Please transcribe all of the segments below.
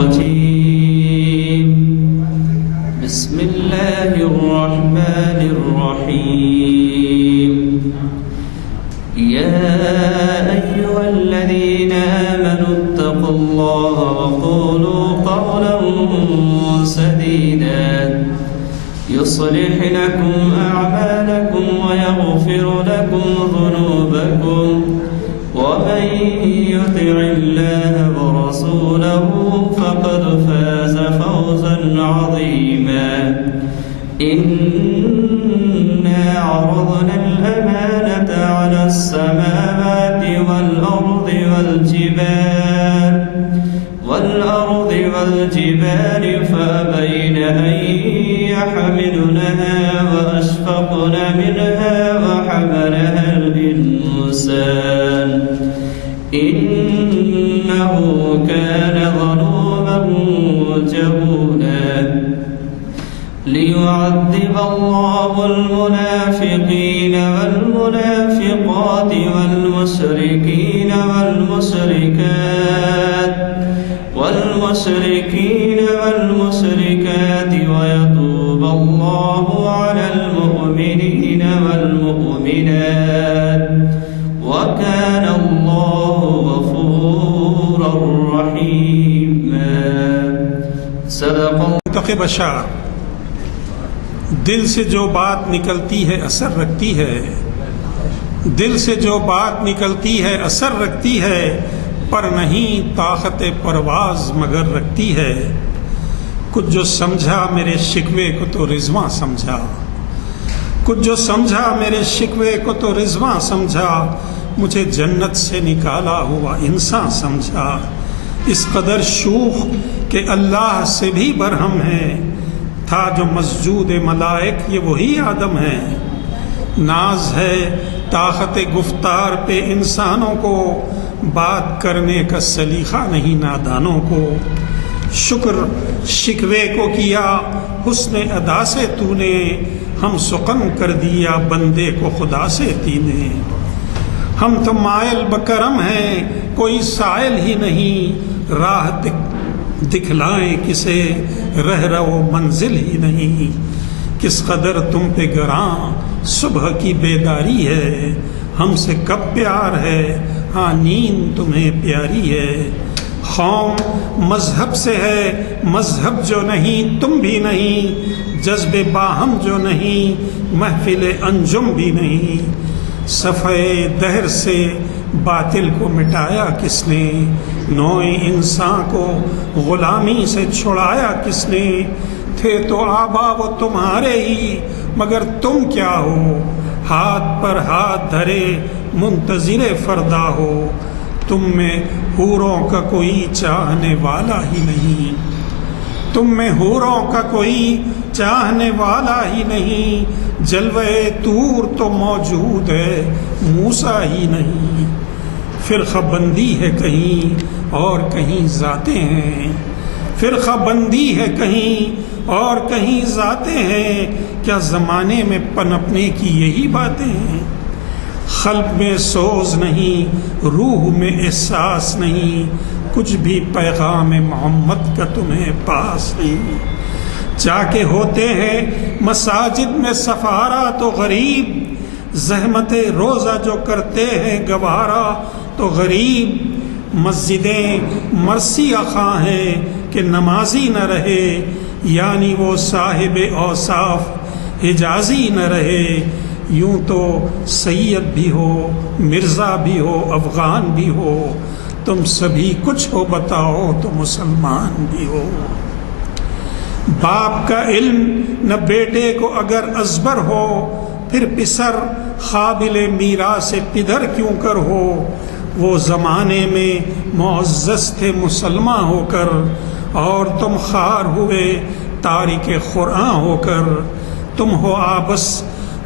الرجيم بسم الله الرحمن الرحيم يا أيها الذين آمنوا اتقوا الله وقولوا قولا سديدا يصلح لكم أعمالكم ويغفر لكم ذنوبكم ومن يطع الله ورسوله فقد فاز فوزا عظيما إنا عرضنا الأمانة على السماوات والأرض والجبال فأبين أن يحملنها وأشفقن منها وحملها الإنسان إنه كان ظلوما جهولا ليعذب الله المنافقين والمنافقات والمشركين والمشركات ويتوب الله على المؤمنين والمؤمنات وكان الله غفورا رحيما صدق منتخب اشعار دل سے جو بات نکلتی ہے اثر رکھتی ہے، دل سے جو بات نکلتی ہے اثر رکھتی ہے، پر نہیں طاقت پرواز مگر رکھتی ہے۔ کچھ جو سمجھا میرے شکوے کو تو رضواں سمجھا، کچھ جو سمجھا میرے شکوے کو تو رضواں سمجھا، مجھے جنت سے نکالا ہوا انسان سمجھا۔ اس قدر شوخ کہ اللہ سے بھی برہم ہے، تھا جو مسجود ملائک یہ وہی آدم ہے۔ ناز ہے طاقت گفتار پہ انسانوں کو، بات کرنے کا سلیقہ نہیں نادانوں کو۔ شکر شکوے کو کیا حسن ادا سے تو نے، ہم سخن کر دیا بندے کو خدا سے تی نے۔ ہم تو مائل بکرم ہیں کوئی سائل ہی نہیں، راہ دکھلائیں کسے رہ رو منزل ہی نہیں۔ کس قدر تم پہ گراں صبح کی بیداری ہے، ہم سے کب پیار ہے ہاں نیند تمہیں پیاری ہے۔ قوم مذہب سے ہے مذہب جو نہیں تم بھی نہیں، جذب باہم جو نہیں محفل انجم بھی نہیں۔ صفحے دہر سے باطل کو مٹایا کس نے، نوع انسان کو غلامی سے چھڑایا کس نے۔ تھے تو آبا وہ تمہارے ہی مگر تم کیا ہو، ہاتھ پر ہاتھ دھرے منتظر فردا ہو۔ تم میں حوروں کا کوئی چاہنے والا ہی نہیں، تم میں حوروں کا کوئی چاہنے والا ہی نہیں۔ جلوے طور تو موجود ہے موسیٰ ہی نہیں۔ فرقہ بندی ہے کہیں اور کہیں ذاتیں ہیں، فرقہ بندی ہے کہیں اور کہیں ذاتیں ہیں، کیا زمانے میں پنپنے کی یہی باتیں ہیں۔ قلب میں سوز نہیں روح میں احساس نہیں، کچھ بھی پیغام محمد کا تمہیں پاس نہیں۔ جا کے ہوتے ہیں مساجد میں سفارا تو غریب، زحمت روزہ جو کرتے ہیں گوارا تو غریب۔ مسجدیں مرسی خواں ہیں کہ نمازی نہ رہے، یعنی وہ صاحب اوصاف حجازی نہ رہے۔ یوں تو سید بھی ہو مرزا بھی ہو افغان بھی ہو، تم سبھی کچھ ہو بتاؤ تو مسلمان بھی ہو۔ باپ کا علم نہ بیٹے کو اگر ازبر ہو، پھر پسر قابل میراث پدر کیوں کر ہو۔ وہ زمانے میں معزز تھے مسلمان ہو کر، اور تم خوار ہوئے تارک قرآن ہو کر۔ تم ہو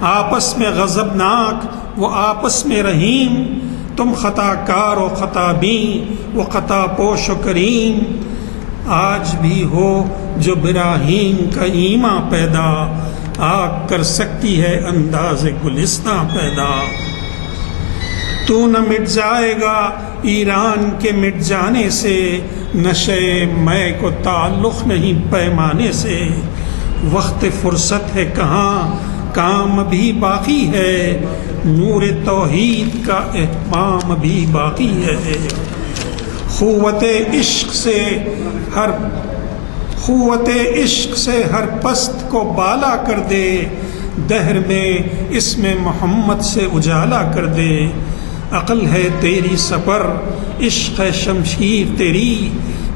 آپس میں غضبناک وہ آپس میں رحیم، تم خطا کار و خطا بین وہ خطا پوش و کریم۔ آج بھی ہو جو ابراہیم کا ایمان پیدا، آگ کر سکتی ہے انداز گلستاں پیدا۔ تو نہ مٹ جائے گا ایران کے مٹ جانے سے، نشے میں کو تعلق نہیں پیمانے سے، وقت فرصت ہے کہاں کام بھی باقی ہے، نور توحید کا اہتمام بھی باقی ہے۔ قوت عشق سے ہر پست کو بالا کر دے، دہر میں اسم محمد سے اجالا کر دے۔ عقل ہے تیری سفر، عشق ہے شمشیر تیری،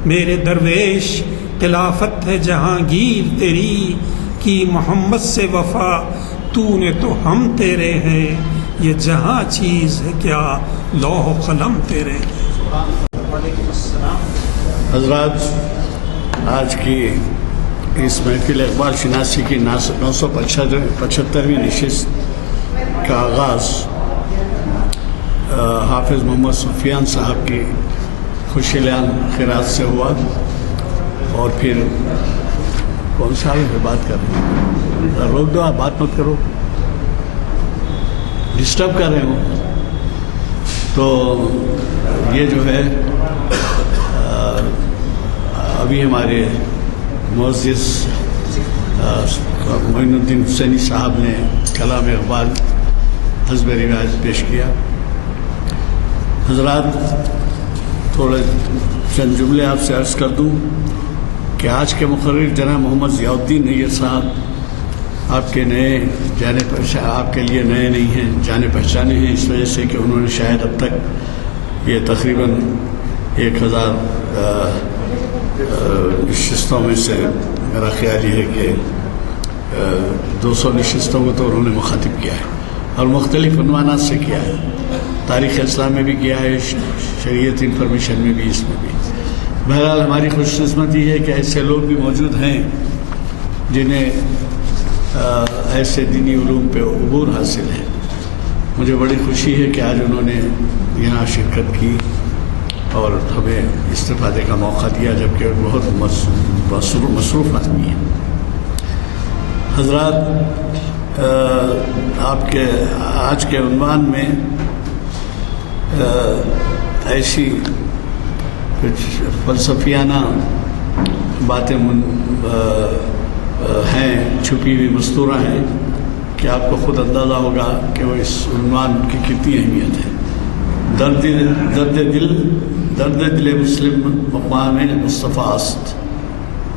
میرے درویش خلافت ہے جہانگیر تیری، کی محمد سے وفا تو نے تو ہم تیرے ہیں، یہ جہاں چیز ہے کیا لوح و قلم تیرے ہیں۔ حضرات، آج کی اس محفل اقبال شناسی کی 975ویں نشست کا آغاز حافظ محمد سفیان صاحب کی خوشیلان خیرات سے ہوا، اور پھر کون سا ہے بات کر رہے ہیں؟ روک دو، آپ بات مت کرو، ڈسٹرب کر رہے ہوں۔ تو یہ جو ہے ابھی ہمارے معزز معین الدین حسینی صاحب نے کلام اقبال حسب روایت پیش کیا۔ حضرات، تھوڑے چند جملے آپ سے عرض کر دوں کہ آج کے مقرر جناب محمد ضیاء الدین نیر صاحب آپ کے لیے نئے نہیں ہیں، جانے پہچانے ہیں، اس وجہ سے کہ انہوں نے شاید اب تک یہ تقریباً 1000 نشستوں میں سے میرا خیال یہ ہے کہ 200 نشستوں کو تو انہوں نے مخاطب کیا ہے، اور مختلف عنوانات سے کیا ہے، تاریخ اسلام میں بھی کیا ہے، شریعت انفارمیشن میں بھی، اس میں بھی۔ بہرحال ہماری خوش قسمتی ہے کہ ایسے لوگ بھی موجود ہیں جنہیں ایسے دینی علوم پہ عبور حاصل ہے۔ مجھے بڑی خوشی ہے کہ آج انہوں نے یہاں شرکت کی اور ہمیں استفادے کا موقع دیا، جبکہ بہت مصروف آدمی ہے۔ حضرات، آپ کے آج کے عنوان میں ایسی کچھ فلسفیانہ باتیں ہیں، چھپی ہوئی مستورہ ہیں، کہ آپ کو خود اندازہ ہوگا کہ وہ اس عنوان کی کتنی اہمیت ہے۔ درد دل مسلم مقام مصطفیٰ است،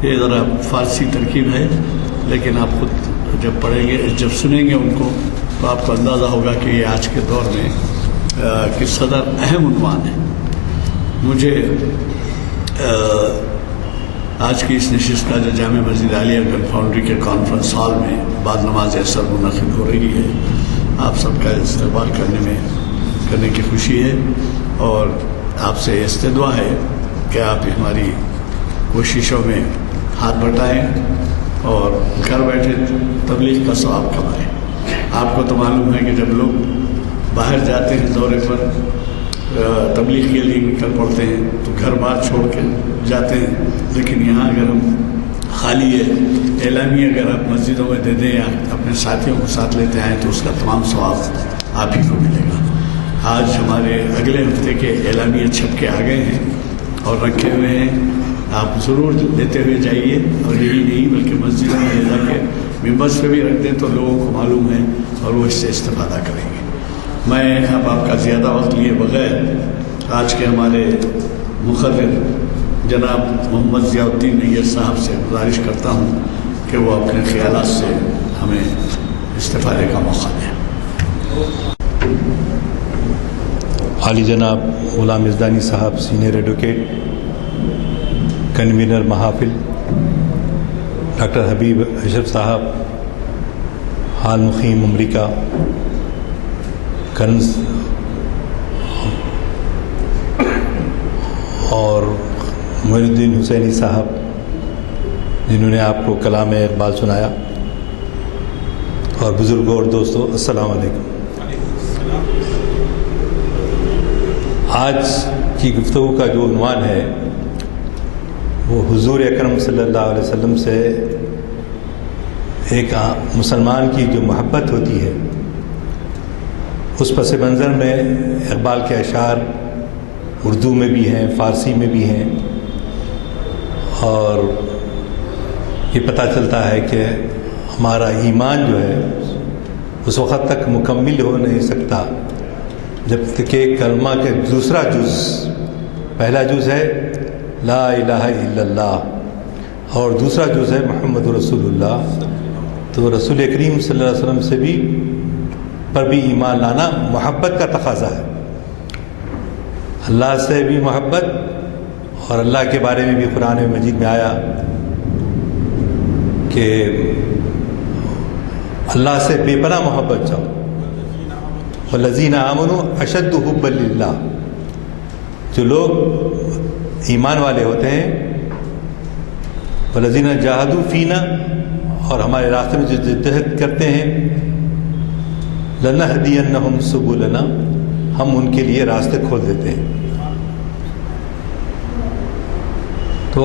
یہ ذرا فارسی ترکیب ہے، لیکن آپ خود جب پڑھیں گے، جب سنیں گے ان کو، تو آپ کو اندازہ ہوگا کہ یہ آج کے دور میں کس قدر اہم عنوان ہے۔ مجھے آج کی اس نشست کا جو جامع مسجد عالیہ گنج فاؤنڈری کے کانفرنس ہال میں بعد نماز عصر منعقد ہو رہی ہے، آپ سب کا استقبال کرنے کی خوشی ہے، اور آپ سے استدعا ہے کہ آپ ہماری کوششوں میں ہاتھ بٹائیں اور گھر بیٹھے تبلیغ کا ثواب کمائیں۔ آپ کو تو معلوم ہے کہ جب لوگ باہر جاتے ہیں دورے پر، تبلیغ کے لیے نکل پڑتے ہیں، تو گھر بار چھوڑ کے جاتے ہیں، لیکن یہاں اگر ہم خالی اعلامیہ اگر آپ مسجدوں میں دے دیں یا اپنے ساتھیوں کو ساتھ لیتے آئیں، تو اس کا تمام ثواب آپ ہی کو ملے گا۔ آج ہمارے اگلے ہفتے کے اعلامیہ چھپ کے آ گئے ہیں اور رکھے ہوئے ہیں، آپ ضرور لیتے ہوئے جائیے، اور یہی نہیں بلکہ مسجدوں میں لے جا کے ممبرس پہ بھی رکھ دیں تو لوگوں کو معلوم ہے اور وہ اس سے استفادہ کریں گے۔ میں اب آپ کا زیادہ وقت لیے بغیر آج کے ہمارے مقرر جناب محمد ضیاء الدین نیر صاحب سے گزارش کرتا ہوں کہ وہ اپنے خیالات سے ہمیں استفادے کا موقع دیں۔ عالی جناب غلام یزدانی صاحب، سینئر ایڈوکیٹ، کنوینر محافل، ڈاکٹر حبیب اشرف صاحب، حال مقیم امریکہ، کنز، اور معین الدین حسینی صاحب جنہوں نے آپ کو کلام اقبال سنایا، اور بزرگوں اور دوستوں، السلام علیکم۔ آج کی گفتگو کا جو عنوان ہے وہ حضور اکرم صلی اللہ علیہ وسلم سے ایک مسلمان کی جو محبت ہوتی ہے، اس پس منظر میں اقبال کے اشعار اردو میں بھی ہیں، فارسی میں بھی ہیں، اور یہ پتہ چلتا ہے کہ ہمارا ایمان جو ہے اس وقت تک مکمل ہو نہیں سکتا جب تک کہ کلمہ کے دوسرا جز، پہلا جز ہے لا الہ الا اللہ اور دوسرا جز ہے محمد رسول اللہ، تو رسول کریم صلی اللہ علیہ وسلم سے بھی پر بھی ایمان لانا محبت کا تقاضا ہے، اللہ سے بھی محبت، اور اللہ کے بارے میں بھی قرآن مجید میں آیا کہ اللہ سے بے پناہ محبت چاہو، والذین آمنوا اشد حبا للہ، جو لوگ ایمان والے ہوتے ہیں، والذین جاہدوا فینا، اور ہمارے راستے میں جو جدت کرتے ہیں، لنہدینہم سبلنا، ہم ان کے لیے راستے کھول دیتے ہیں۔ تو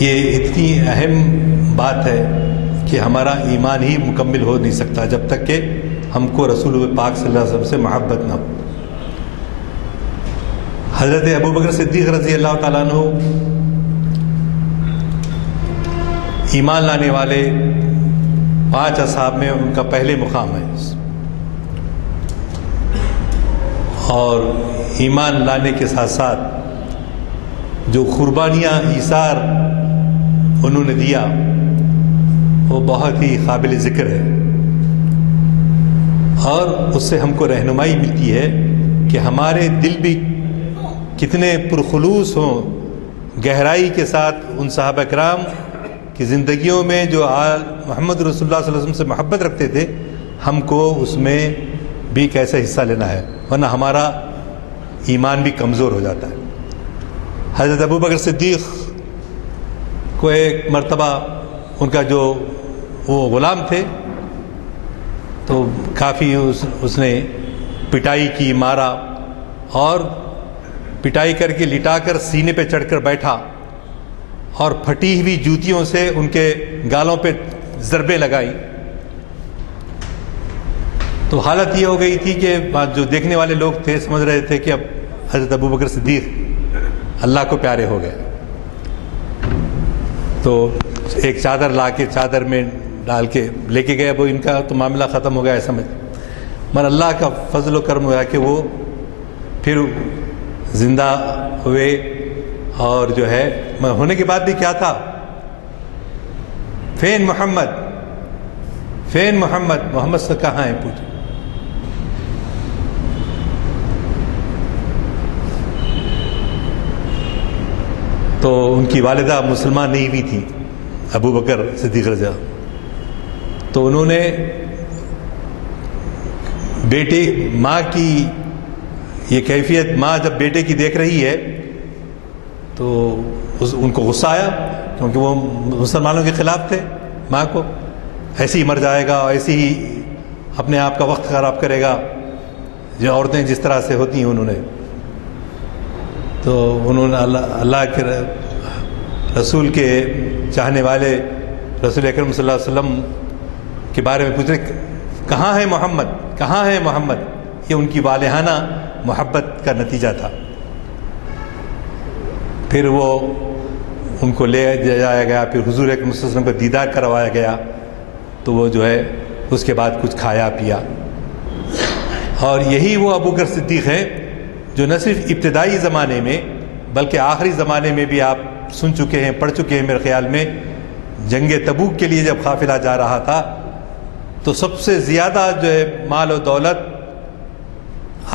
یہ اتنی اہم بات ہے کہ ہمارا ایمان ہی مکمل ہو نہیں سکتا جب تک کہ ہم کو رسول پاک صلی اللہ علیہ وسلم سے محبت نہ ہو۔ حضرت ابوبکر صدیق رضی اللہ تعالیٰ عنہ ایمان لانے والے 5 اصحاب میں ان کا پہلے مقام ہے، اور ایمان لانے کے ساتھ ساتھ جو قربانیاں ایثار انہوں نے دیا وہ بہت ہی قابل ذکر ہے، اور اس سے ہم کو رہنمائی ملتی ہے کہ ہمارے دل بھی کتنے پرخلوص ہوں گہرائی کے ساتھ ان صحابہ کرام کی زندگیوں میں جو محمد رسول اللہ صلی اللہ علیہ وسلم سے محبت رکھتے تھے، ہم کو اس میں بھی کیسے حصہ لینا ہے، ورنہ ہمارا ایمان بھی کمزور ہو جاتا ہے۔ حضرت ابوبکر صدیق کو ایک مرتبہ ان کا جو وہ غلام تھے تو کافی اس نے پٹائی کی، مارا، اور پٹائی کر کے لٹا کر سینے پہ چڑھ کر بیٹھا اور پھٹی ہوئی جوتیوں سے ان کے گالوں پہ ضربیں لگائی۔ تو حالت یہ ہو گئی تھی کہ جو دیکھنے والے لوگ تھے سمجھ رہے تھے کہ اب حضرت ابوبکر صدیق اللہ کو پیارے ہو گئے، تو ایک چادر لا کے چادر میں ڈال کے لے کے گئے، وہ ان کا تو معاملہ ختم ہو گیا سمجھ، مگر اللہ کا فضل و کرم ہوا کہ وہ پھر زندہ ہوئے، اور جو ہے ہونے کے بعد بھی کیا تھا، فین محمد، فین محمد، محمد سے کہاں ہے پوچھو۔ تو ان کی والدہ مسلمان نہیں ہوئی تھی ابوبکر صدیق رضی اللہ، تو انہوں نے بیٹے ماں کی یہ کیفیت، ماں جب بیٹے کی دیکھ رہی ہے تو ان کو غصہ آیا، کیونکہ وہ مسلمانوں کے خلاف تھے، ماں کو ایسے ہی مر جائے گا، ایسے ہی اپنے آپ کا وقت خراب کرے گا، جو عورتیں جس طرح سے ہوتی ہیں، انہوں نے تو انہوں نے اللہ کے رسول کے چاہنے والے رسول اکرم صلی اللہ علیہ وسلم کے بارے میں پوچھ رہے کہاں ہے محمد، کہاں ہے محمد، یہ ان کی والہانہ محبت کا نتیجہ تھا۔ پھر وہ ان کو لے جایا گیا، پھر حضور اکرم صلی اللہ علیہ وسلم کا دیدار کروایا گیا، تو وہ جو ہے اس کے بعد کچھ کھایا پیا، اور یہی وہ ابوبکر صدیق ہے جو نہ صرف ابتدائی زمانے میں بلکہ آخری زمانے میں بھی آپ سن چکے ہیں، پڑھ چکے ہیں میرے خیال میں، جنگ تبوک کے لیے جب قافلہ جا رہا تھا تو سب سے زیادہ جو ہے مال و دولت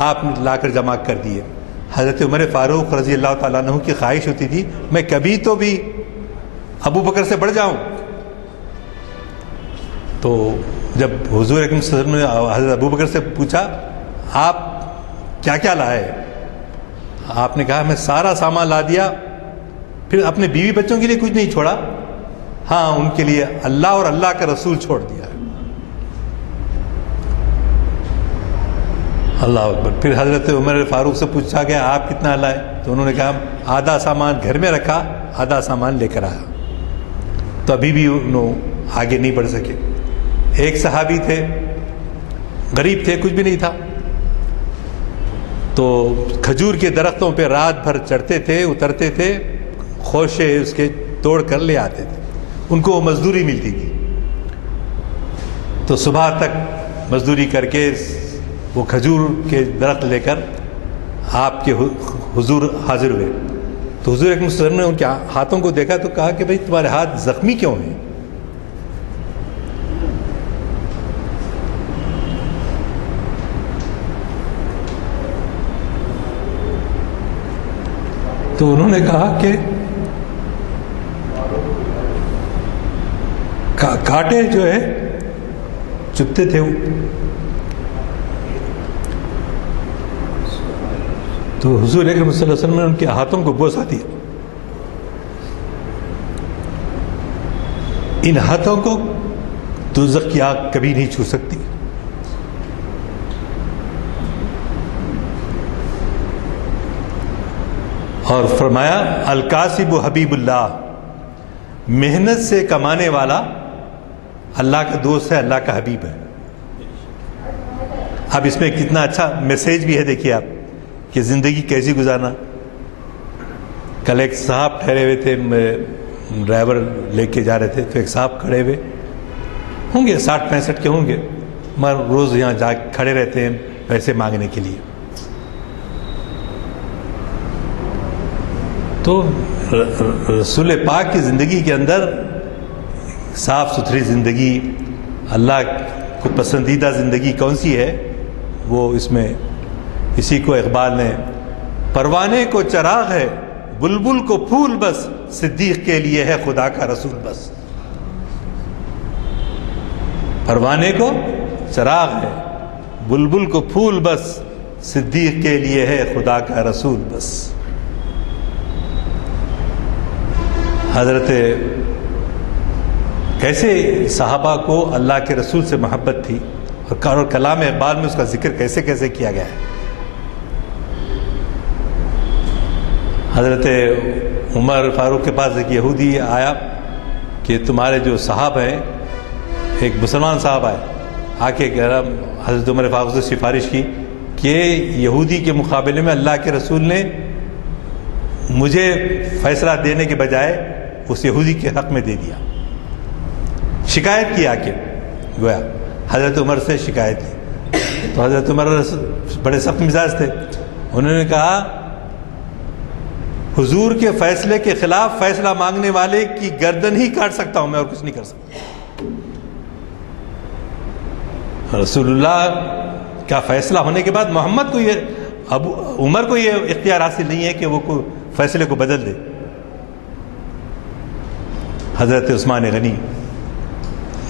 آپ نے لا کر جمع کر دیے۔ حضرت عمر فاروق رضی اللہ تعالیٰ عنہ کی خواہش ہوتی تھی میں کبھی تو بھی ابوبکر سے بڑھ جاؤں، تو جب حضور اکرم صلی اللہ علیہ وسلم نے حضرت ابوبکر سے پوچھا آپ کیا کیا لائے، آپ نے کہا میں سارا سامان لا دیا، پھر اپنے بیوی بچوں کے لیے کچھ نہیں چھوڑا، ہاں ان کے لیے اللہ اور اللہ کا رسول چھوڑ دیا۔ اللہ اکبر۔ پھر حضرت عمر فاروق سے پوچھا گیا آپ کتنا لائے، تو انہوں نے کہا آدھا سامان گھر میں رکھا، آدھا سامان لے کر آیا، تو ابھی بھی انہوں آگے نہیں بڑھ سکے۔ ایک صحابی تھے، غریب تھے، کچھ بھی نہیں تھا، تو کھجور کے درختوں پہ رات بھر چڑھتے تھے، اترتے تھے، خوشے اس کے توڑ کر لے آتے تھے، ان کو وہ مزدوری ملتی تھی، تو صبح تک مزدوری کر کے وہ کھجور کے درخت لے کر آپ کے حضور حاضر ہوئے. تو حضور اکرم صلی اللہ علیہ وسلم نے ان کے ہاتھوں کو دیکھا تو کہا کہ بھئی تمہارے ہاتھ زخمی کیوں ہیں؟ تو انہوں نے کہا کہ کانٹے جو ہے چبھتے تھے وہ. تو حضور اکرم صلی اللہ علیہ وسلم نے ان کے ہاتھوں کو بوسہ دیا. ان ہاتھوں کو دوزخ کی آگ کبھی نہیں چھو سکتی. اور فرمایا الکاسب حبیب اللہ، محنت سے کمانے والا اللہ کا دوست ہے، اللہ کا حبیب ہے. اب اس میں کتنا اچھا میسیج بھی ہے، دیکھیے آپ کہ زندگی کیسی گزارنا. کل ایک صاحب ٹھہرے ہوئے تھے، ڈرائیور لے کے جا رہے تھے، تو ایک صاحب کھڑے ہوئے ہوں گے 60-65 کے ہوں گے، مگر روز یہاں جا کھڑے رہتے ہیں پیسے مانگنے کے لیے. تو رسول پاک کی زندگی کے اندر صاف ستھری زندگی، اللہ کو پسندیدہ زندگی کون سی ہے، وہ اس میں اسی کو اقبال نے پروانے کو چراغ ہے بلبل کو پھول بس، صدیق کے لیے ہے خدا کا رسول بس. پروانے کو چراغ ہے بلبل کو پھول بس، صدیق کے لیے ہے خدا کا رسول بس. حضرت کیسے صحابہ کو اللہ کے رسول سے محبت تھی، اور کلام اقبال میں اس کا ذکر کیسے کیسے کیا گیا ہے. حضرت عمر فاروق کے پاس ایک یہودی آیا کہ تمہارے جو صاحب ہیں، ایک مسلمان صاحب آئے، آ کے حضرت عمر فاروق سے سفارش کی کہ یہودی کے مقابلے میں اللہ کے رسول نے مجھے فیصلہ دینے کے بجائے اس یہودی کے حق میں دے دیا. شکایت کی آ کے گویا حضرت عمر سے شکایت کی. تو حضرت عمر بڑے سخت مزاج تھے، انہوں نے کہا حضور کے فیصلے کے خلاف فیصلہ مانگنے والے کی گردن ہی کاٹ سکتا ہوں میں، اور کچھ نہیں کر سکتا. رسول اللہ کا فیصلہ ہونے کے بعد محمد کو عمر کو یہ اختیار حاصل نہیں ہے کہ وہ فیصلے کو بدل دے. حضرت عثمان غنی،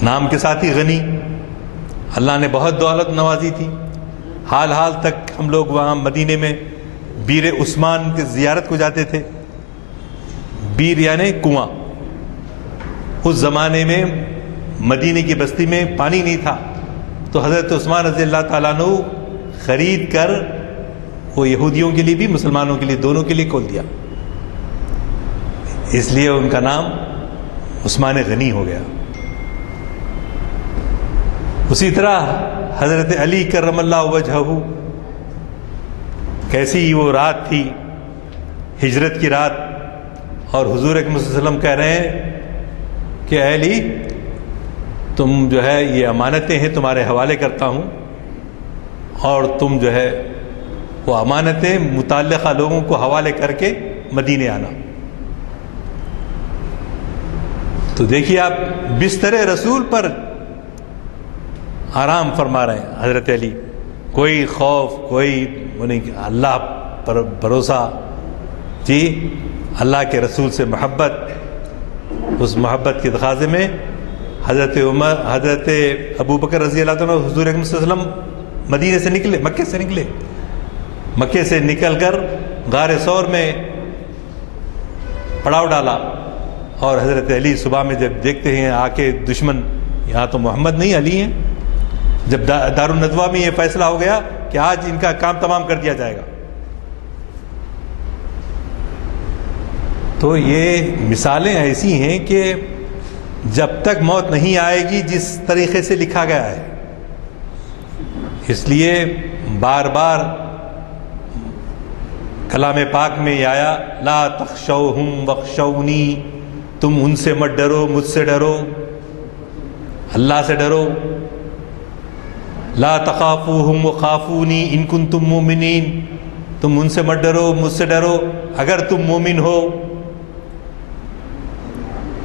نام کے ساتھ ہی غنی، اللہ نے بہت دولت نوازی تھی. حال تک ہم لوگ وہاں مدینے میں بیر عثمان کی زیارت کو جاتے تھے. بیر یعنی کنواں. اس زمانے میں مدینے کی بستی میں پانی نہیں تھا، تو حضرت عثمان رضی اللہ تعالیٰ عنہ خرید کر وہ یہودیوں کے لیے بھی مسلمانوں کے لیے دونوں کے لیے کھول دیا. اس لیے ان کا نام عثمان غنی ہو گیا. اسی طرح حضرت علی کرم اللہ وجہہ، کیسی وہ رات تھی، ہجرت کی رات، اور حضور اکرم صلی اللہ علیہ وسلم کہہ رہے ہیں کہ اے علی تم جو ہے یہ امانتیں ہیں تمہارے حوالے کرتا ہوں، اور تم جو ہے وہ امانتیں متعلقہ لوگوں کو حوالے کر کے مدینے آنا. تو دیکھیے آپ بستر رسول پر آرام فرما رہے ہیں حضرت علی. کوئی خوف، کوئی اللہ پر بھروسہ، جی اللہ کے رسول سے محبت. اس محبت کے تقاضے میں حضرت عمر، حضرت ابو بکر رضی اللہ عنہ حضور اکرم صلی اللہ علیہ وسلم مدینے سے نکلے، مکے سے نکل کر غار ثور میں پڑاؤ ڈالا. اور حضرت علی صبح میں جب دیکھتے ہیں آ کے دشمن، یہاں تو محمد نہیں علی ہیں، جب دارالندوہ میں یہ فیصلہ ہو گیا کہ آج ان کا کام تمام کر دیا جائے گا. تو یہ مثالیں ایسی ہیں کہ جب تک موت نہیں آئے گی جس طریقے سے لکھا گیا ہے. اس لیے بار بار کلام پاک میں یہ آیا لا تخشوہم وخشونی، تم ان سے مت ڈرو، مجھ سے ڈرو، اللہ سے ڈرو. لا تخافوہم وخافونی ان کنتم مومنین، تم ان سے مت ڈرو، مجھ سے ڈرو اگر تم مومن ہو.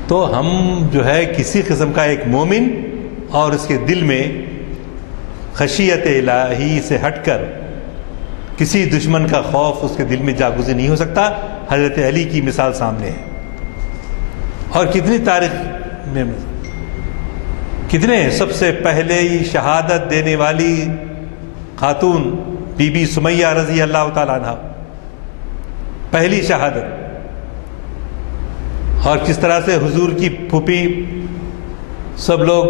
تو ہم جو ہے کسی قسم کا ایک مومن اور اس کے دل میں خشیت الہی سے ہٹ کر کسی دشمن کا خوف اس کے دل میں جاگزین نہیں ہو سکتا. حضرت علی کی مثال سامنے ہے، اور کتنی تاریخ میں کتنے سب سے پہلے ہی شہادت دینے والی خاتون بی بی سمیہ رضی اللہ تعالیٰ عنہ، پہلی شہادت. اور کس طرح سے حضور کی پھوپھی سب لوگ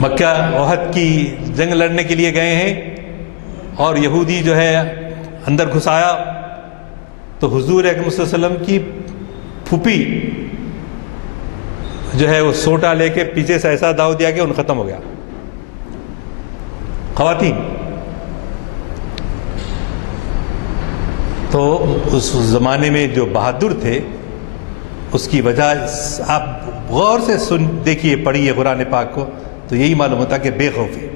مکہ احد کی جنگ لڑنے کے لیے گئے ہیں اور یہودی جو ہے اندر گھسایا، تو حضور اکرم صلی اللہ علیہ وسلم کی پھوپھی جو ہے وہ سوٹا لے کے پیچھے سے ایسا داؤ دیا کہ ان ختم ہو گیا. خواتین تو اس زمانے میں جو بہادر تھے اس کی وجہ آپ غور سے دیکھیے، پڑھیے قرآن پاک کو تو یہی معلوم ہوتا کہ بے خوفی،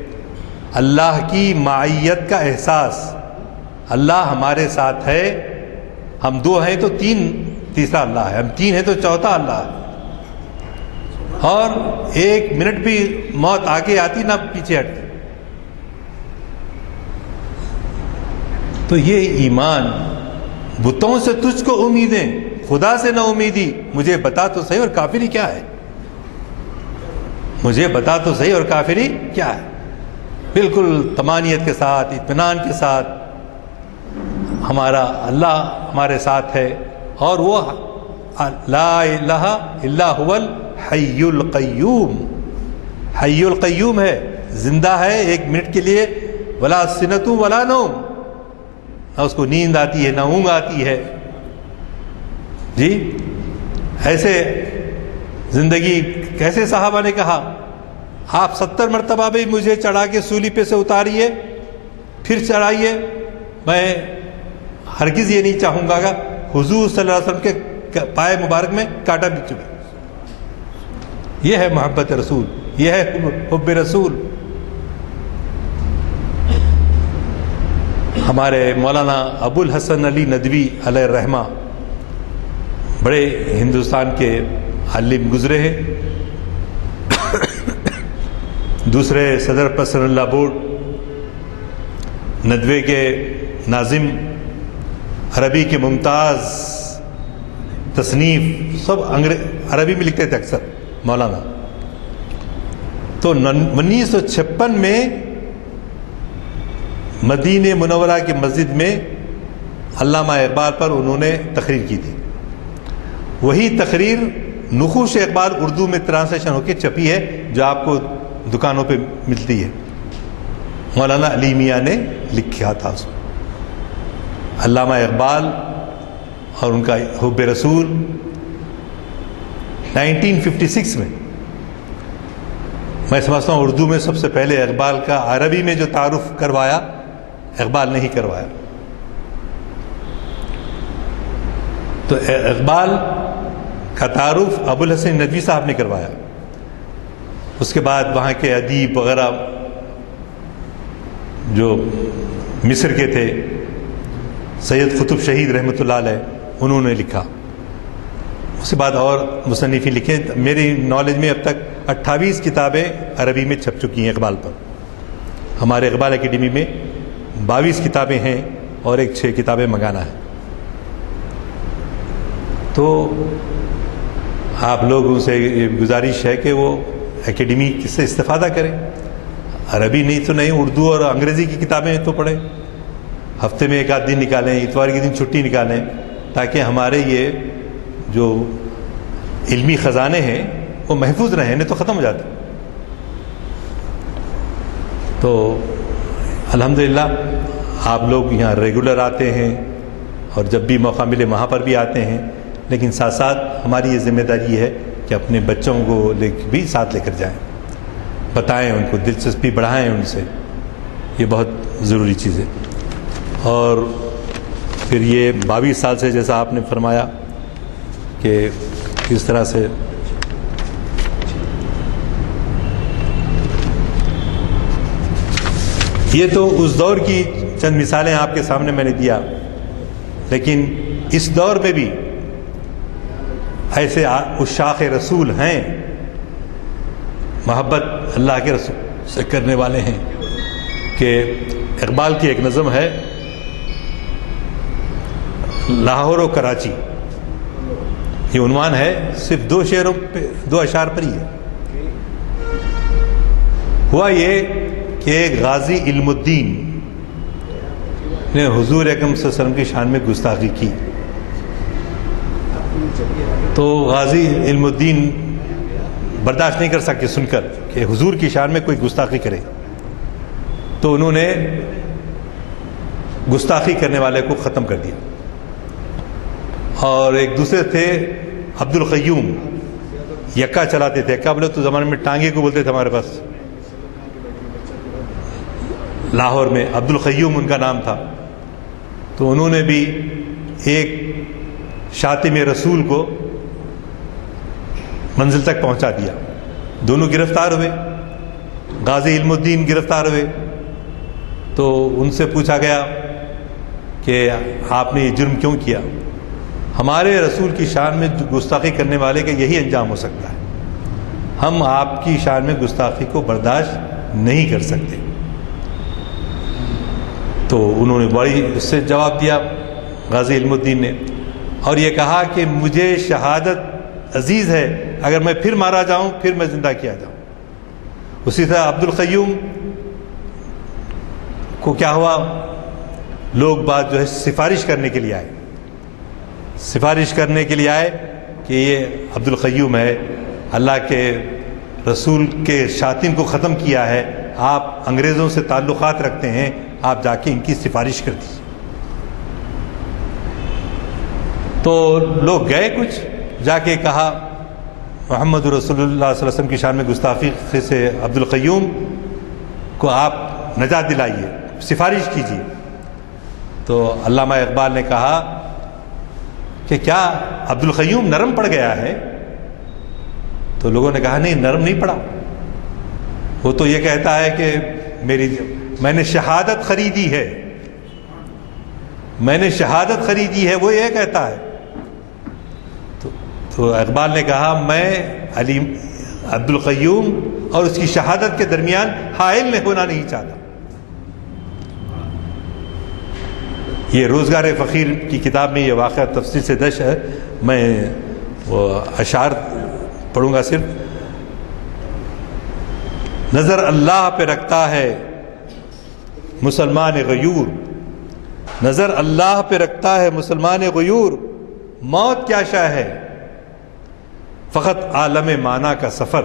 اللہ کی معیت کا احساس، اللہ ہمارے ساتھ ہے، ہم دو ہیں تو تیسرا اللہ ہے، ہم تین ہیں تو چوتھا اللہ ہے، اور ایک منٹ بھی موت آگے آتی نہ پیچھے ہٹتی. تو یہ ایمان، بتوں سے تجھ کو امیدیں، خدا سے نہ امیدی، مجھے بتا تو صحیح اور کافری کیا ہے، مجھے بتا تو صحیح اور کافری کیا ہے. بالکل طمانیت کے ساتھ، اطمینان کے ساتھ ہمارا اللہ ہمارے ساتھ ہے، اور وہ لا الہ الا هو الحی القیوم، حی القیوم ہے، زندہ ہے ایک منٹ کے لیے، ولا سنۃ ولا نوم، نہ اس کو نیند آتی ہے نہ اونگ آتی ہے. جی ایسے زندگی کیسے صحابہ نے کہا آپ 70 مرتبہ بھی مجھے چڑھا کے سولی پہ سے اتاریے پھر چڑھائیے، میں ہرگز یہ نہیں چاہوں گا کہ حضور صلی اللہ علیہ وسلم کے پائے مبارک میں کانٹا بھی چبھے. یہ ہے محبت رسول، یہ ہے حب رسول. ہمارے مولانا ابو الحسن علی ندوی علیہ الرحمہ بڑے ہندوستان کے عالم گزرے ہیں، دوسرے صدر پسند اللہ بورڈ، ندوے کے ناظم، عربی کے ممتاز تصنیف، سب عربی میں لکھتے تھے اکثر مولانا. تو 1956 میں مدینہ منورہ کی مسجد میں علامہ اقبال پر انہوں نے تقریر کی تھی. وہی تقریر نقوش اقبال اردو میں ٹرانسلیشن ہو کے چھپی ہے جو آپ کو دکانوں پہ ملتی ہے. مولانا علی میاں نے لکھا تھا اس کو. علامہ اقبال اور ان کا حب رسول 1956 میں، میں سمجھتا ہوں اردو میں سب سے پہلے اقبال کا عربی میں جو تعارف کروایا اقبال نے ہی کروایا. تو اقبال کا تعارف ابو الحسن ندوی صاحب نے کروایا. اس کے بعد وہاں کے ادیب وغیرہ جو مصر کے تھے، سید قطب شہید رحمۃ اللہ علیہ، انہوں نے لکھا. اس کے بعد اور مصنفین لکھے. میری نالج میں اب تک 28 کتابیں عربی میں چھپ چکی ہیں اقبال پر. ہمارے اقبال اکیڈمی میں 22 کتابیں ہیں اور ایک 6 کتابیں منگانا ہے. تو آپ لوگوں سے گزارش ہے کہ وہ اکیڈمی سے استفادہ کریں. عربی نہیں تو نہیں، اردو اور انگریزی کی کتابیں تو پڑھیں. ہفتے میں ایک آدھ دن نکالیں، اتوار کے دن چھٹی نکالیں، تاکہ ہمارے یہ جو علمی خزانے ہیں وہ محفوظ رہیں، نہیں تو ختم ہو جاتے. تو الحمدللہ آپ لوگ یہاں ریگولر آتے ہیں اور جب بھی موقع ملے وہاں پر بھی آتے ہیں، لیکن ساتھ ساتھ ہماری یہ ذمہ داری ہے کہ اپنے بچوں کو بھی ساتھ لے کر جائیں، بتائیں ان کو، دلچسپی بڑھائیں ان سے. یہ بہت ضروری چیز ہے. اور پھر یہ 22 سال سے جیسا آپ نے فرمایا کہ کس طرح سے یہ تو اس دور کی چند مثالیں آپ کے سامنے میں نے دیا، لیکن اس دور میں بھی ایسے عشاق رسول ہیں، محبت اللہ کے رسول سے کرنے والے ہیں، کہ اقبال کی ایک نظم ہے لاہور و کراچی، یہ عنوان ہے، صرف 2 شعروں پہ 2 اشعار پر ہی ہے۔ ہوا یہ کہ ایک غازی علم الدین نے حضور اکرم صلی اللہ علیہ وسلم کی شان میں گستاخی کی، تو غازی علم الدین برداشت نہیں کر سکے سن کر کہ حضور کی شان میں کوئی گستاخی کرے، تو انہوں نے گستاخی کرنے والے کو ختم کر دیا۔ اور ایک دوسرے تھے عبد القیوم، یکا چلاتے تھے، یکا بولے تو زمانے میں ٹانگے کو بولتے تھے ہمارے پاس لاہور میں، عبد القیوم ان کا نام تھا، تو انہوں نے بھی ایک شاتم رسول کو منزل تک پہنچا دیا۔ دونوں گرفتار ہوئے، غازی علم الدین گرفتار ہوئے، تو ان سے پوچھا گیا کہ آپ نے یہ جرم کیوں کیا؟ ہمارے رسول کی شان میں گستاخی کرنے والے کا یہی انجام ہو سکتا ہے، ہم آپ کی شان میں گستاخی کو برداشت نہیں کر سکتے۔ تو انہوں نے بڑی اس سے جواب دیا غازی علم الدین نے، اور یہ کہا کہ مجھے شہادت عزیز ہے، اگر میں پھر مارا جاؤں پھر میں زندہ کیا جاؤں۔ اسی طرح عبد القیوم کو کیا ہوا، لوگ بعد جو ہے سفارش کرنے کے لیے آئے، سفارش کرنے کے لیے آئے کہ یہ عبد القیوم ہے، اللہ کے رسول کے شاطن کو ختم کیا ہے، آپ انگریزوں سے تعلقات رکھتے ہیں، آپ جا کے ان کی سفارش کر دیجیے۔ تو لوگ گئے، کچھ جا کے کہا محمد رسول اللہ صلی اللہ علیہ وسلم کی شان میں گستاخی سے عبد القیوم کو آپ نجات دلائیے، سفارش کیجیے۔ تو علامہ اقبال نے کہا کہ کیا عبد القیوم نرم پڑ گیا ہے؟ تو لوگوں نے کہا نہیں، نرم نہیں پڑا، وہ تو یہ کہتا ہے کہ میں نے شہادت خریدی ہے، میں نے شہادت خریدی ہے، وہ یہ کہتا ہے۔ تو اقبال نے کہا میں علی عبد القیوم اور اس کی شہادت کے درمیان حائل ہونا نہیں چاہتا۔ یہ روزگار فقیر کی کتاب میں یہ واقعہ تفصیل سے درج ہے، میں وہ اشعار پڑھوں گا صرف۔ نظر اللہ پہ رکھتا ہے مسلمان غیور، نظر اللہ پہ رکھتا ہے مسلمان غیور، موت کیا شے ہے فقط عالم معنی کا سفر،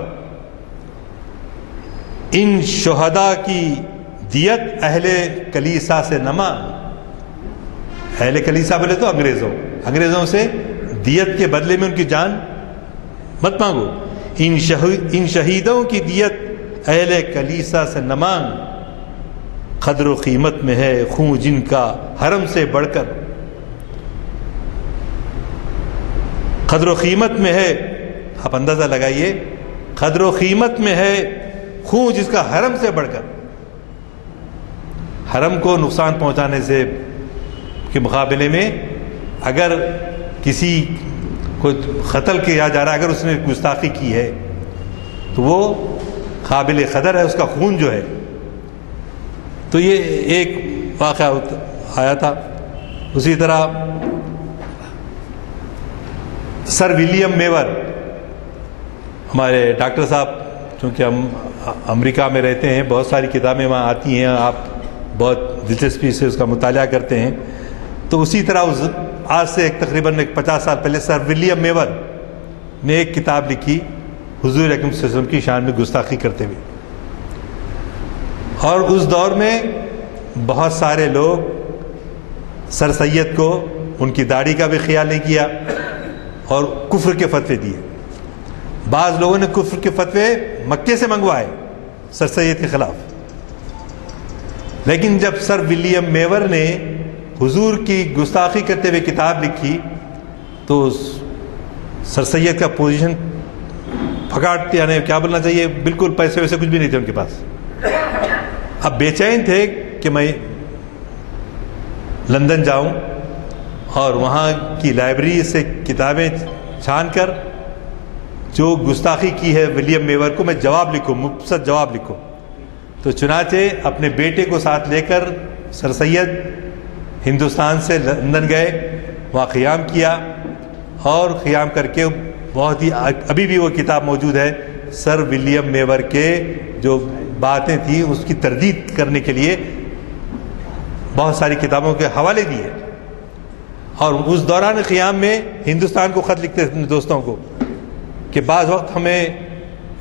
ان شہداء کی دیت اہل کلیسا سے نما، اہل کلیسا بولے تو انگریزوں سے دیت کے بدلے میں ان کی جان مت مانگو، ان شہیدوں کی دیت اہل کلیسا سے نہ مانگ، قدر و قیمت میں ہے خون جن کا حرم سے بڑھ کر، قدر و قیمت میں ہے، آپ اندازہ لگائیے، قدر و قیمت میں ہے خون جس کا حرم سے بڑھ کر۔ حرم کو نقصان پہنچانے سے کے مقابلے میں اگر کسی کو قتل کیا جا رہا ہے، اگر اس نے گستاخی کی ہے تو وہ قابل قدر ہے، اس کا خون جو ہے۔ تو یہ ایک واقعہ آیا تھا۔ اسی طرح سر ولیم میور، ہمارے ڈاکٹر صاحب، چونکہ ہم امریکہ میں رہتے ہیں، بہت ساری کتابیں وہاں آتی ہیں، آپ بہت دلچسپی سے اس کا مطالعہ کرتے ہیں، تو اسی طرح آج سے تقریباً 50 سال پہلے سر ولیم میور نے ایک کتاب لکھی حضور اکرم صلی اللہ علیہ وسلم کی شان میں گستاخی کرتے ہوئے، اور اس دور میں بہت سارے لوگ سر سید کو ان کی داڑھی کا بھی خیال نہیں کیا اور کفر کے فتوے دیے۔ بعض لوگوں نے کفر کے فتوے مکے سے منگوائے سر سید کے خلاف، لیکن جب سر ولیم میور نے حضور کی گستاخی کرتے ہوئے کتاب لکھی تو سر سید کا پوزیشن پھکاٹتے، یعنی کیا بولنا چاہیے، بالکل پیسے ویسے کچھ بھی نہیں تھے ان کے پاس. اب بے چین تھے کہ میں لندن جاؤں اور وہاں کی لائبریری سے کتابیں چھان کر جو گستاخی کی ہے ولیم میور کو میں جواب لکھوں، مبسط جواب لکھوں. تو چنانچہ اپنے بیٹے کو ساتھ لے کر سر سید ہندوستان سے لندن گئے، وہاں قیام کیا اور قیام کر کے بہت ہی، ابھی بھی وہ کتاب موجود ہے، سر ولیم میور کے جو باتیں تھیں اس کی تردید کرنے کے لیے بہت ساری کتابوں کے حوالے دیے. اور اس دوران قیام میں ہندوستان کو خط لکھتے تھے دوستوں کو کہ بعض وقت ہمیں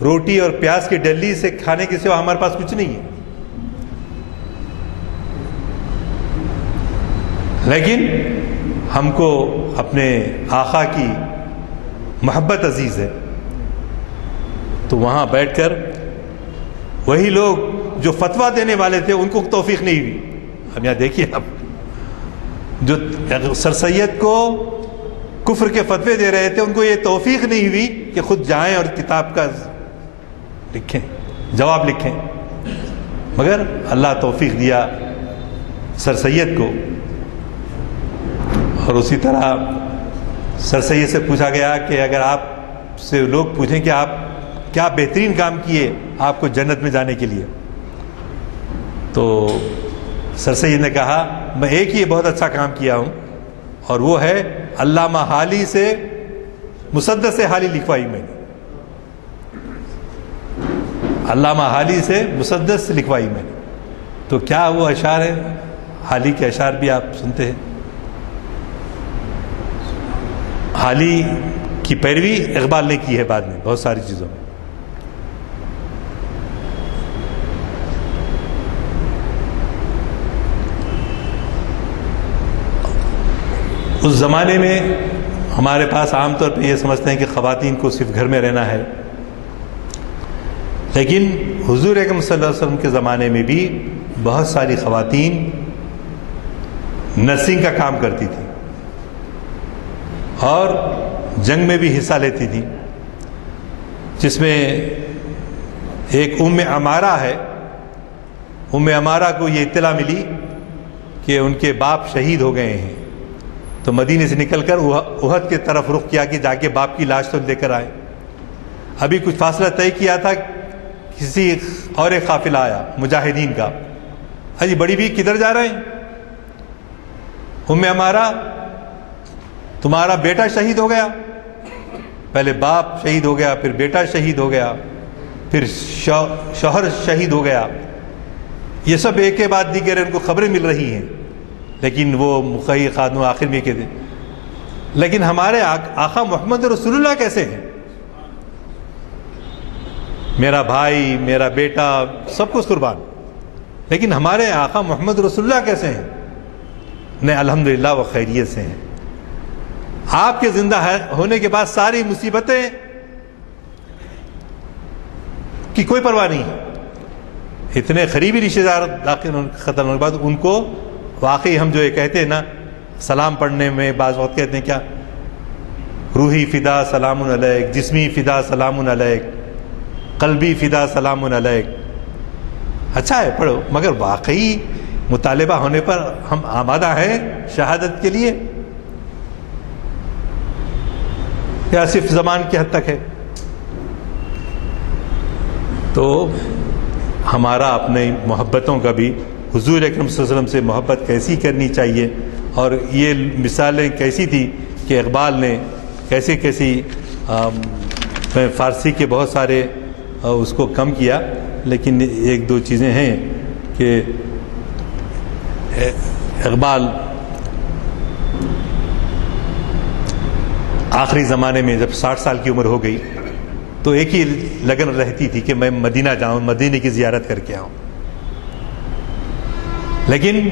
روٹی اور پیاز کی ڈلی سے کھانے کے سوا ہمارے پاس کچھ نہیں ہے، لیکن ہم کو اپنے آقا کی محبت عزیز ہے. تو وہاں بیٹھ کر وہی لوگ جو فتویٰ دینے والے تھے ان کو توفیق نہیں ہوئی. اب یہاں دیکھیے، اب جو سر سید کو کفر کے فتوے دے رہے تھے ان کو یہ توفیق نہیں ہوئی کہ خود جائیں اور کتاب کا لکھیں، جواب لکھیں، مگر اللہ توفیق دیا سر سید کو. اور اسی طرح سر سید سے پوچھا گیا کہ اگر آپ سے لوگ پوچھیں کہ آپ کیا بہترین کام کیے آپ کو جنت میں جانے کے لیے، تو سر سید نے کہا میں ایک ہی بہت اچھا کام کیا ہوں، اور وہ ہے علامہ حالی سے مسدس حالی لکھوائی میں نے. علامہ حالی سے مسدس لکھوائی میں نے. تو کیا وہ اشعار ہیں؟ حالی کے اشعار بھی آپ سنتے ہیں. حالی کی پیروی اقبال نے کی ہے بعد میں بہت ساری چیزوں میں. اس زمانے میں ہمارے پاس عام طور پہ یہ سمجھتے ہیں کہ خواتین کو صرف گھر میں رہنا ہے، لیکن حضور اکرم صلی اللہ علیہ وسلم کے زمانے میں بھی بہت ساری خواتین نرسنگ کا کام کرتی تھیں اور جنگ میں بھی حصہ لیتی تھیں، جس میں ایک ام عمارہ ہے. ام عمارہ کو یہ اطلاع ملی کہ ان کے باپ شہید ہو گئے ہیں، تو مدینے سے نکل کر احد کی طرف رخ کیا کہ جا کے باپ کی لاش تو لے کر آئے. ابھی کچھ فاصلہ طے کیا تھا، کسی اور ایک قافلہ آیا مجاہدین کا. ہاں جی بڑی بھی کدھر جا رہے ہیں؟ ام عمارہ تمہارا بیٹا شہید ہو گیا. پہلے باپ شہید ہو گیا، پھر بیٹا شہید ہو گیا، پھر شوہر شہید ہو گیا. یہ سب ایک کے بعد دیگر ان کو خبریں مل رہی ہیں، لیکن وہ مقیّد خاتون آخر میں کہتے لیکن ہمارے آقا محمد رسول اللہ کیسے ہیں؟ میرا بھائی، میرا بیٹا، سب کچھ قربان، لیکن ہمارے آقا محمد رسول اللہ کیسے ہیں؟ نہیں، الحمدللہ وہ خیریت سے ہیں. آپ کے زندہ ہونے کے بعد ساری مصیبتیں کی کوئی پرواہ نہیں. اتنے قریبی رشتہ دار ختم ہونے کے بعد ان کو واقعی ہم جو یہ کہتے ہیں نا، سلام پڑھنے میں بعض وقت کہتے ہیں کیا، روحی فدا سلام علیک، جسمی فدا سلام علیک، قلبی فدا سلام علیک. اچھا ہے پڑھو، مگر واقعی مطالبہ ہونے پر ہم آمادہ ہیں شہادت کے لیے یا صرف زبان کی حد تک ہے؟ تو ہمارا اپنے محبتوں کا بھی حضور اکرم صلی اللہ علیہ وسلم سے محبت کیسی کرنی چاہیے. اور یہ مثالیں کیسی تھی کہ اقبال نے کیسی فارسی کے بہت سارے اس کو کم کیا، لیکن ایک دو چیزیں ہیں کہ اقبال آخری زمانے میں جب 60 سال کی عمر ہو گئی تو ایک ہی لگن رہتی تھی کہ میں مدینہ جاؤں، مدینے کی زیارت کر کے آؤں. لیکن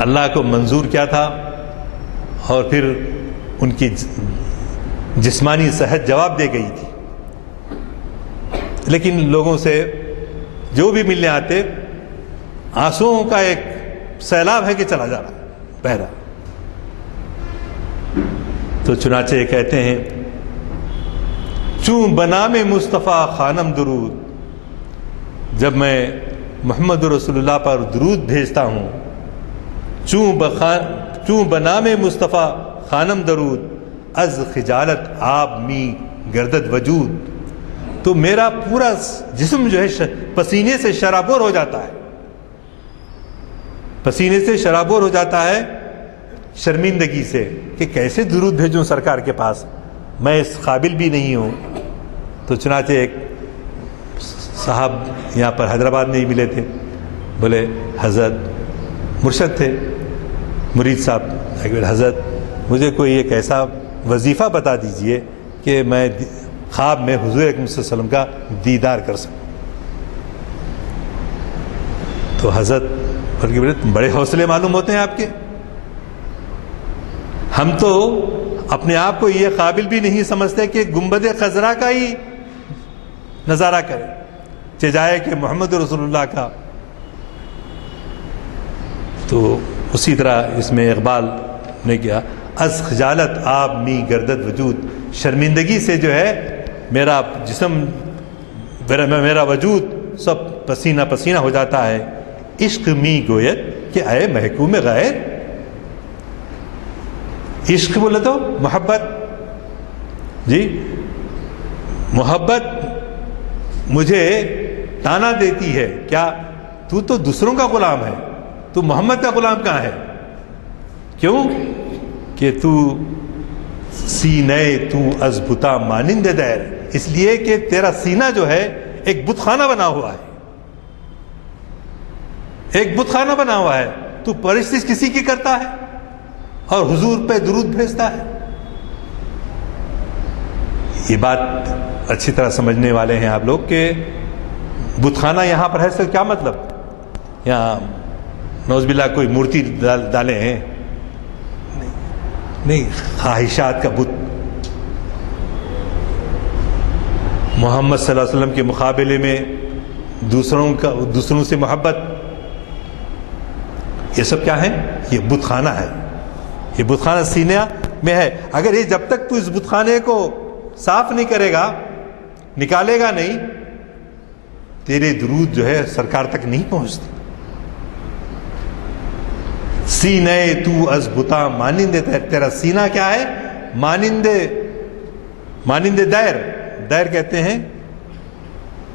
اللہ کو منظور کیا تھا، اور پھر ان کی جسمانی صحت جواب دے گئی تھی. لیکن لوگوں سے جو بھی ملنے آتے آنسوؤں کا ایک سیلاب ہے کہ چلا جا رہا. پہرا. تو چنانچہ یہ کہتے ہیں چون بنام مصطفیٰ خانم درود, جب میں محمد رسول اللہ پر درود بھیجتا ہوں, چون بنام مصطفیٰ خانم درود از خجالت آب می گردد وجود, تو میرا پورا جسم جو ہے پسینے سے شرابور ہو جاتا ہے, پسینے سے شرابور ہو جاتا ہے شرمندگی سے کہ کیسے درود بھیجوں سرکار کے پاس, میں اس قابل بھی نہیں ہوں. تو چنانچہ ایک صاحب یہاں پر حیدرآباد میں ہی ملے تھے, بولے حضرت مرشد تھے, مرید صاحب, حضرت مجھے کوئی ایک ایسا وظیفہ بتا دیجئے کہ میں خواب میں حضور اکرم صلی اللہ علیہ وسلم کا دیدار کر سکوں. تو حضرت بلکہ بڑے حوصلے معلوم ہوتے ہیں آپ کے, ہم تو اپنے آپ کو یہ قابل بھی نہیں سمجھتے کہ گنبد خضرا کا ہی نظارہ کریں, چجائے کہ محمد رسول اللہ کا. تو اسی طرح اس میں اقبال نے کیا از خجالت آب می گردد وجود, شرمندگی سے جو ہے میرا جسم میرا وجود سب پسینہ پسینہ ہو جاتا ہے. عشق می گوید کہ اے محکوم غیر, عشق بولے تو محبت, جی محبت مجھے تانا دیتی ہے, کیا تو دوسروں کا غلام ہے, تو محمد کا غلام کہاں ہے؟ کیوں کہ تو سینے تو از بتا مانند دیر, اس لیے کہ تیرا سینہ جو ہے ایک بت خانہ بنا ہوا ہے, ایک بت خانہ بنا ہوا ہے. تو پرستش کسی کی کرتا ہے اور حضور پہ درود بھیجتا ہے. یہ بات اچھی طرح سمجھنے والے ہیں آپ لوگ کہ بت خانہ یہاں پر ہے سر کیا مطلب, یہاں نوز باللہ کوئی مورتی ڈالے ہیں, نہیں, خواہشات کا بت. محمد صلی اللہ علیہ وسلم کے مقابلے میں دوسروں سے محبت, یہ سب کیا ہے؟ یہ بت خانہ ہے, یہ بت خانہ سینے میں ہے. اگر یہ جب تک تو اس بت خانے کو صاف نہیں کرے گا, نکالے گا نہیں, تیرے درود جو ہے سرکار تک نہیں پہنچتے. سینے تو از بتا مانند, تیرا سینہ کیا ہے؟ مانند دیر, دیر کہتے ہیں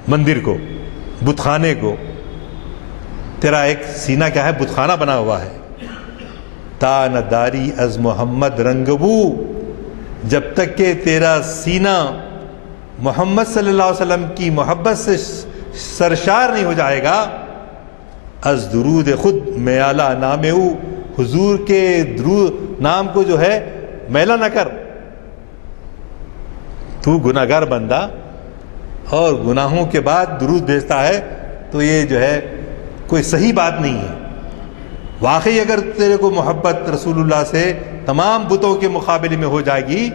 مندر کو, بت خانے کو. تیرا ایک سینہ کیا ہے؟ بت خانہ بنا ہوا ہے. تا نداری از محمد رنگبو, جب تک کہ تیرا سینہ محمد صلی اللہ علیہ وسلم کی محبت سے سرشار نہیں ہو جائے گا, از درود خود میالا نامے, حضور کے درود نام کو جو ہے میلا نہ کر. تو گناہگار بندہ اور گناہوں کے بعد درود بھیجتا ہے, تو یہ جو ہے کوئی صحیح بات نہیں ہے. واقعی اگر تیرے کو محبت رسول اللہ سے تمام بتوں کے مقابلے میں ہو جائے گی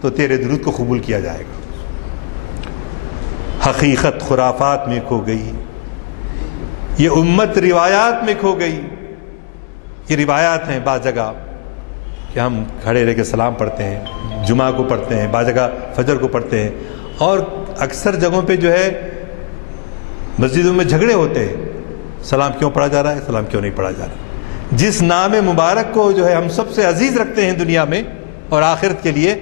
تو تیرے درود کو قبول کیا جائے گا. حقیقت خرافات میں کھو گئی, یہ امت روایات میں کھو گئی. یہ روایات ہیں بعض جگہ کہ ہم کھڑے رہ کے سلام پڑھتے ہیں, جمعہ کو پڑھتے ہیں, بعض جگہ فجر کو پڑھتے ہیں, اور اکثر جگہوں پہ جو ہے مسجدوں میں جھگڑے ہوتے ہیں, سلام کیوں پڑھا جا رہا ہے, سلام کیوں نہیں پڑھا جا رہا. جس نام مبارک کو جو ہے ہم سب سے عزیز رکھتے ہیں دنیا میں اور آخرت کے لیے,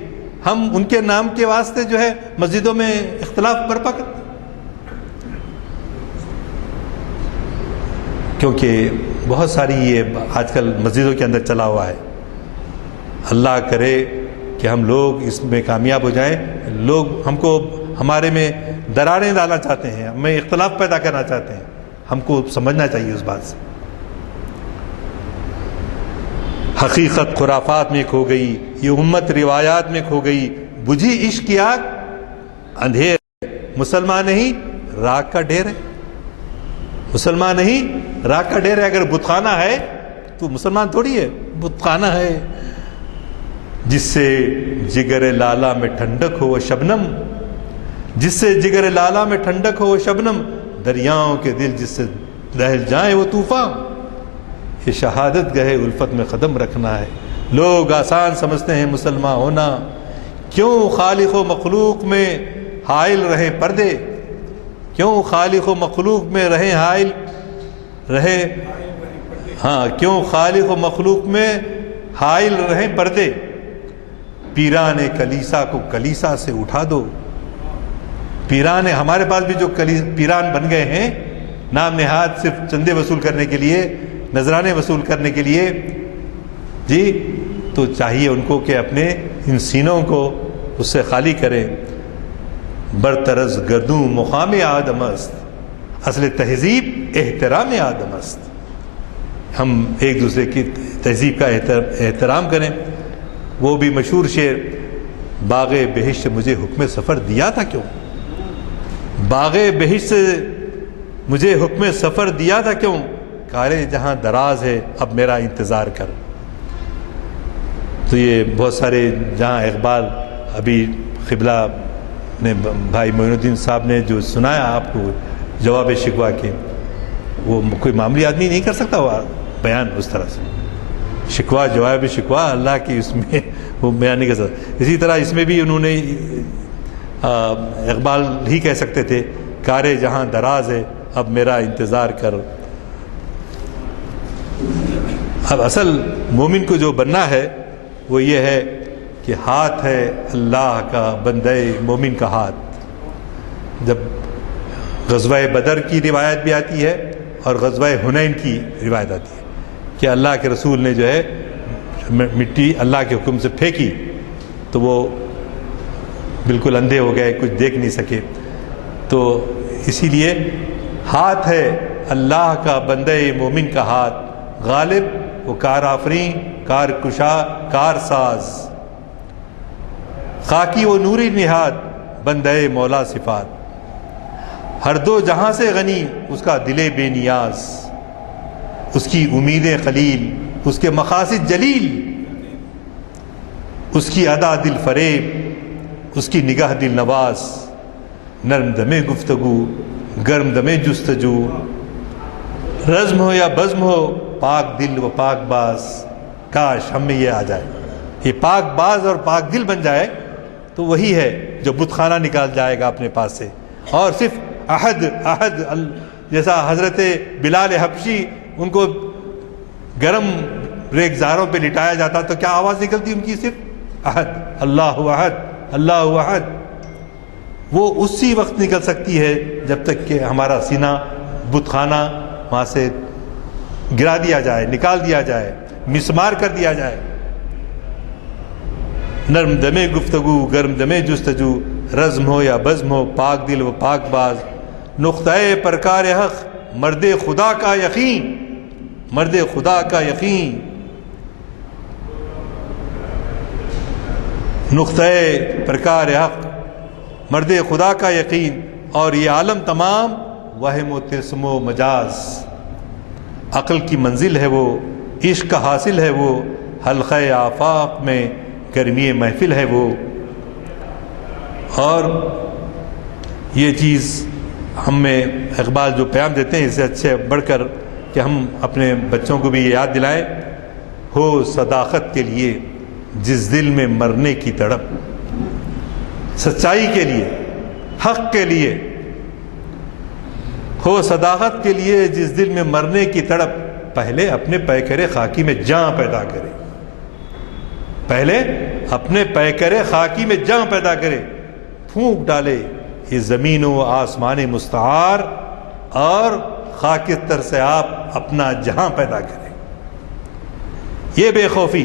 ہم ان کے نام کے واسطے جو ہے مسجدوں میں اختلاف برپا کرتے ہیں. کیونکہ بہت ساری یہ آج کل مسجدوں کے اندر چلا ہوا ہے. اللہ کرے کہ ہم لوگ اس میں کامیاب ہو جائیں. لوگ ہم کو ہمارے میں دراریں ڈالنا چاہتے ہیں, ہمیں اختلاف پیدا کرنا چاہتے ہیں. ہم کو سمجھنا چاہیے اس بات سے. حقیقت خرافات میں کھو گئی, یہ امت روایات میں کھو گئی. بجھی عشق کی آگ اندھیر, مسلمان نہیں راگ کا ڈھیر ہے. مسلمان نہیں راگ کا ڈھیر ہے. اگر بت خانہ ہے تو مسلمان تھوڑی ہے, بت خانہ ہے. جس سے جگر لالا میں ٹھنڈک ہو وہ شبنم, جس سے جگر لالا میں ٹھنڈک ہو وہ شبنم, دریاؤں کے دل جس سے دہل جائیں وہ طوفان. کہ شہادت گہے الفت میں قدم رکھنا ہے۔ لوگ آسان سمجھتے ہیں مسلمان ہونا، کیوں خالق و مخلوق میں حائل رہے پردے، کیوں خالق و مخلوق میں رہے حائل رہے، کیوں خالق و مخلوق میں حائل رہے پردے، پیران کلیسا کو کلیسا سے اٹھا دو۔ پیران ہمارے پاس بھی جو پیران بن گئے ہیں نام نہاد صرف چندے وصول کرنے کے لیے، نذرانے وصول کرنے کے لیے، جی تو چاہیے ان کو کہ اپنے ان سینوں کو اس سے خالی کریں۔ برطرز گردوں مقام آدم است، اصل تہذیب احترام آدم است۔ ہم ایک دوسرے کی تہذیب کا احترام کریں۔ وہ بھی مشہور شعر، باغ بہشت سے مجھے حکم سفر دیا تھا کیوں، باغ بہشت سے مجھے حکم سفر دیا تھا کیوں، کارے جہاں دراز ہے اب میرا انتظار کر۔ تو یہ بہت سارے، جہاں اقبال ابھی قبلہ نے بھائی معین الدین صاحب نے جو سنایا آپ کو جواب شکوہ کے، وہ کوئی معمولی آدمی نہیں کر سکتا وہ بیان اس طرح سے، شکوہ جواب شکوہ اللہ کی اس میں وہ بیان نہیں کر سکتا۔ اسی طرح اس میں بھی انہوں نے اقبال ہی کہہ سکتے تھے، کارے جہاں دراز ہے اب میرا انتظار کر۔ اب اصل مومن کو جو بننا ہے وہ یہ ہے کہ ہاتھ ہے اللہ کا، بندے مومن کا ہاتھ۔ جب غزوہ بدر کی روایت بھی آتی ہے اور غزوہ حنین کی روایت آتی ہے کہ اللہ کے رسول نے جو ہے مٹی اللہ کے حکم سے پھینکی تو وہ بالکل اندھے ہو گئے، کچھ دیکھ نہیں سکے۔ تو اسی لیے ہاتھ ہے اللہ کا، بندے مومن کا ہاتھ، غالب و کار آفرین، کار کشا، کار ساز، خاکی و نوری نہاد، بندے مولا صفات، ہر دو جہاں سے غنی اس کا دل بے نیاز، اس کی امیدیں قلیل، اس کے مقاصد جلیل، اس کی ادا دل فریب، اس کی نگاہ دل نواز، نرم دمے گفتگو، گرم دمے جستجو، رزم ہو یا بزم ہو، پاک دل و پاک باز۔ کاش ہم میں یہ آ جائے، یہ پاک باز اور پاک دل بن جائے تو وہی ہے جو بت خانہ نکال جائے گا اپنے پاس سے، اور صرف عہد عہد، جیسا حضرت بلال حبشی ان کو گرم ریگزاروں پہ لٹایا جاتا تو کیا آواز نکلتی ان کی؟ صرف عہد، اللہ عہد، اللہ عہد۔ وہ اسی وقت نکل سکتی ہے جب تک کہ ہمارا سینہ بت خانہ وہاں سے گرا دیا جائے، نکال دیا جائے، مسمار کر دیا جائے۔ نرم دمے گفتگو، گرم دمے جستجو، رزم ہو یا بزم ہو، پاک دل و پاک باز، نقطۂ پرکار حق، مرد خدا کا یقین، مرد خدا کا یقین، نقطۂ پرکار حق، مرد خدا کا یقین، اور یہ عالم تمام وہم و ترسم و مجاز۔ عقل کی منزل ہے وہ، عشق کا حاصل ہے وہ، حلقہ آفاق میں گرمی محفل ہے وہ۔ اور یہ چیز ہم میں اقبال جو پیام دیتے ہیں اس سے اچھے بڑھ کر کہ ہم اپنے بچوں کو بھی یہ یاد دلائیں، ہو صداقت کے لیے جس دل میں مرنے کی تڑپ، سچائی کے لیے، حق کے لیے، ہو صداقت کے لیے جس دل میں مرنے کی تڑپ، پہلے اپنے پیکر خاکی میں جان پیدا کرے، پہلے اپنے پیکر خاکی میں جان پیدا کرے، پھونک ڈالے یہ زمین و آسمان مستعار، اور خاک تر سے آپ اپنا جہاں پیدا کریں۔ یہ بے خوفی،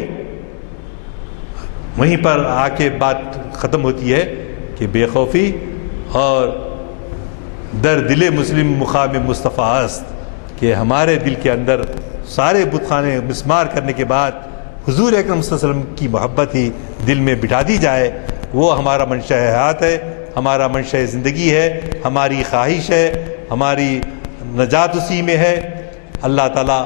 وہیں پر آ کے بات ختم ہوتی ہے کہ بے خوفی اور در دل مسلم مقام مصطفیٰ است، کہ ہمارے دل کے اندر سارے بت خانے مسمار کرنے کے بعد حضور اکرم صلی اللہ علیہ وسلم کی محبت ہی دل میں بٹھا دی جائے۔ وہ ہمارا منشأ حیات ہے، ہمارا منشأ زندگی ہے، ہماری خواہش ہے، ہماری نجات اسی میں ہے۔ اللہ تعالیٰ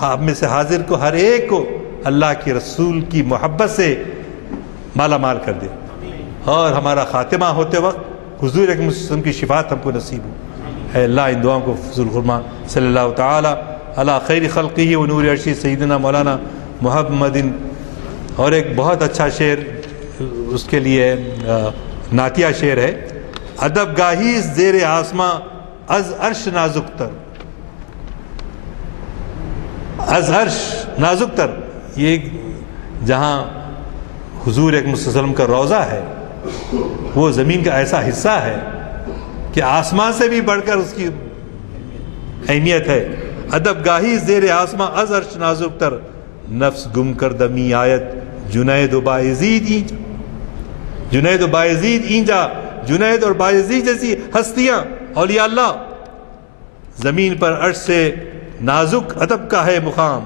ہم میں سے حاضر کو، ہر ایک کو اللہ کے رسول کی محبت سے مالا مال کر دے، اور ہمارا خاتمہ ہوتے وقت حضور اکرم صلی اللہ علیہ وسلم کی شفاعت ہم کو نصیب ہو۔ اے اللہ ان دعاؤں کو فضل فرما۔ صلی اللہ تعالی علی خیر خلقہ و نور عرشہ سیدنا مولانا محمد. اور ایک بہت اچھا شعر اس کے لیے نعتیہ شعر ہے. ادب گاہی زیر آسماں از عرش نازک تر. از عرش نازک تر، یہ جہاں حضور اکرم صلی اللہ علیہ وسلم کا روضہ ہے وہ زمین کا ایسا حصہ ہے کہ آسمان سے بھی بڑھ کر اس کی اہمیت ہے. ادب گاہی زیر آسماں از عرش نازک تر، نفس گم کر دمی آیت جنید و بایزید اینجا. جنید و بایزید اینجا، جنید اور بایزید جیسی ہستیاں اولیاء اللہ. زمین پر عرش سے نازک ادب کا ہے مقام،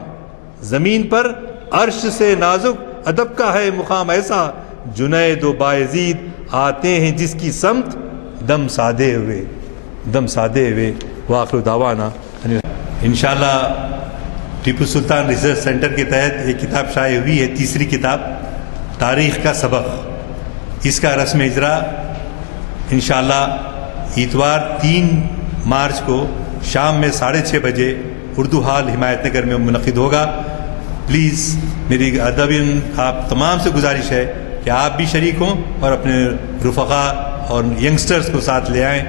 زمین پر عرش سے نازک ادب کا ہے مقام. ایسا جنید و بایزید آتے ہیں جس کی سمت دم سادے ہوئے، دم سادے ہوئے. وآخر دعوانا انشاءاللہ ٹیپو سلطان ریسرچ سینٹر کے تحت ایک کتاب شائع ہوئی ہے، تیسری کتاب تاریخ کا سبق. اس کا رسم اجرا انشاءاللہ اتوار 3 مارچ کو شام میں 6:30 بجے اردو ہال حمایت نگر میں منعقد ہوگا. پلیز میری ادبین آپ تمام سے گزارش ہے کہ آپ بھی شریک ہوں اور اپنے رفقا اور ینگسٹرز کو ساتھ لے آئیں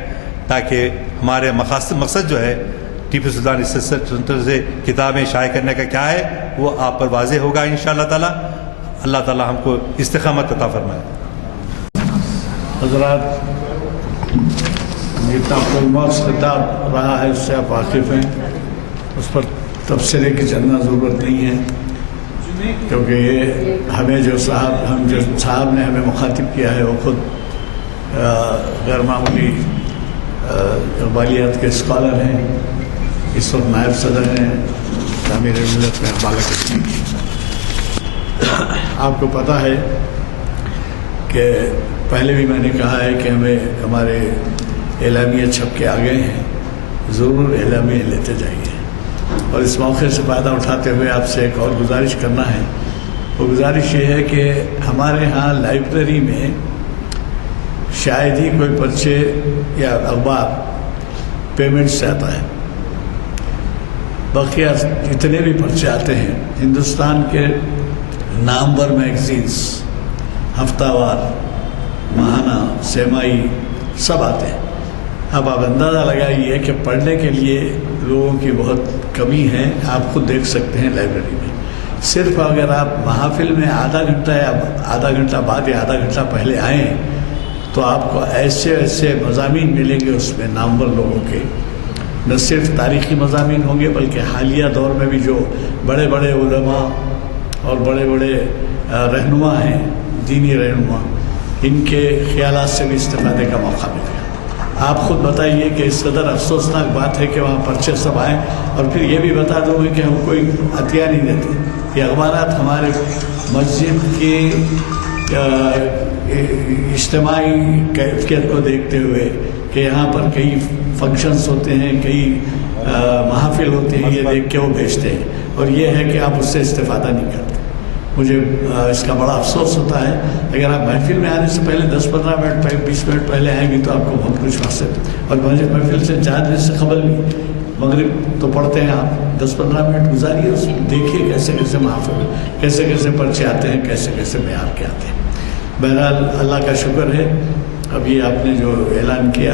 تاکہ ہمارے مقصد جو ہے ٹیپو سلطان ریسرچ سینٹر سے کتابیں شائع کرنے کا کیا ہے وہ آپ پر واضح ہوگا انشاءاللہ تعالی. اللہ تعالی ہم کو استقامت عطا فرمائے. حضرات، جتنا پرموس خطاب رہا ہے اس سے آپ واقف ہیں، اس پر تبصرے کی چلنا ضرورت نہیں ہے، کیونکہ یہ ہمیں جو صاحب نے ہمیں مخاطب کیا ہے وہ خود غیر معمولی اقبالیات کے اسکالر ہیں. اس وقت نائب صدر ہیں تعمیر ملت میں بالاکشمی. آپ کو پتہ ہے کہ پہلے بھی میں نے کہا ہے کہ ہمیں ہمارے اعلامیہ چھپ کے آ گئے ہیں، ضرور اعلامیہ لیتے جائیے. اور اس موقع سے فائدہ اٹھاتے ہوئے آپ سے ایک اور گزارش کرنا ہے. وہ گزارش یہ ہے کہ ہمارے ہاں لائبریری میں شاید ہی کوئی پرچے یا اخبار پیمنٹ سے آتا ہے. بقیہ جتنے بھی پرچے آتے ہیں ہندوستان کے نامور میگزینس، ہفتہ وار، ماہانہ، سیمائی، سب آتے ہیں. اب آپ اندازہ لگائیے کہ پڑھنے کے لیے لوگوں کی بہت کمی ہے. آپ خود دیکھ سکتے ہیں لائبریری میں صرف اگر آپ محافل میں آدھا گھنٹہ یا آدھا گھنٹہ بعد یا آدھا گھنٹہ پہلے آئیں تو آپ کو ایسے ایسے مضامین ملیں گے اس میں نامور لوگوں کے. نہ صرف تاریخی مضامین ہوں گے بلکہ حالیہ دور میں بھی جو بڑے بڑے علماء اور بڑے بڑے رہنما ہیں، دینی رہنما، ان کے خیالات سے بھی استفادے کا موقع ملے گا. آپ خود بتائیے کہ اس قدر افسوسناک بات ہے کہ وہاں پرچے سب آئیں اور پھر یہ بھی بتا دوں گے کہ ہم کوئی عطیہ نہیں دیتے. یہ اخبارات ہمارے مسجد کی اجتماعی کیفیت کو دیکھتے ہوئے کہ یہاں پر کئی فنکشنز ہوتے ہیں، کئی محافل ہوتے ہیں، یہ دیکھ کے وہ بھیجتے ہیں اور یہ ہے کہ آپ اس سے استفادہ نہیں کرتے. مجھے اس کا بڑا افسوس ہوتا ہے. اگر آپ محفل میں آنے سے پہلے 10-15 منٹ 20 منٹ پہلے آئیں گے تو آپ کو بہت کچھ حاصل. اور مجھے محفل سے 4 دن سے خبر نہیں. مغرب تو پڑھتے ہیں آپ، 10-15 منٹ گزاریے اس میں، دیکھیے کیسے کیسے محافل، کیسے کیسے پرچے آتے ہیں، کیسے کیسے معیار کے آتے ہیں. بہرحال اللہ کا شکر ہے اب یہ آپ نے جو اعلان کیا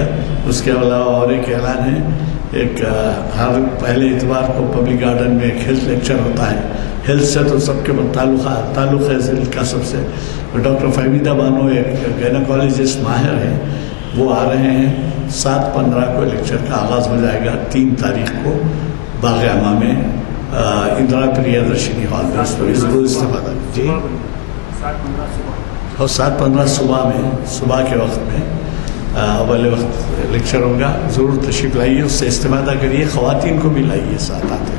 اس کے علاوہ اور ایک اعلان ہے. ایک ہر پہلے اتوار کو پبلک گارڈن میں ایک ہیلتھ لیکچر ہوتا ہے. ہیلتھ سے تو سب کے تعلق ہے ذیل کا سب سے. ڈاکٹر فہمیدہ بانو ایک گائنیکالوجسٹ ماہر ہیں، وہ آ رہے ہیں. 7/15 کو لیکچر کا آغاز ہو جائے گا. 3 تاریخ کو باغ اما میں اندرا پریادرشنی ہال میں اس پر ضرور استفادہ کیجیے. اور 7:15 صبح میں، صبح کے وقت میں اول وقت لیکچر ہوگا. ضرور تشریف لائیے، اس سے استفادہ کریے. خواتین کو بھی لائیے ساتھ آتے.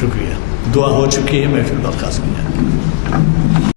شکریہ. دعا ہو چکی ہے، محفل برخاست کی جائے.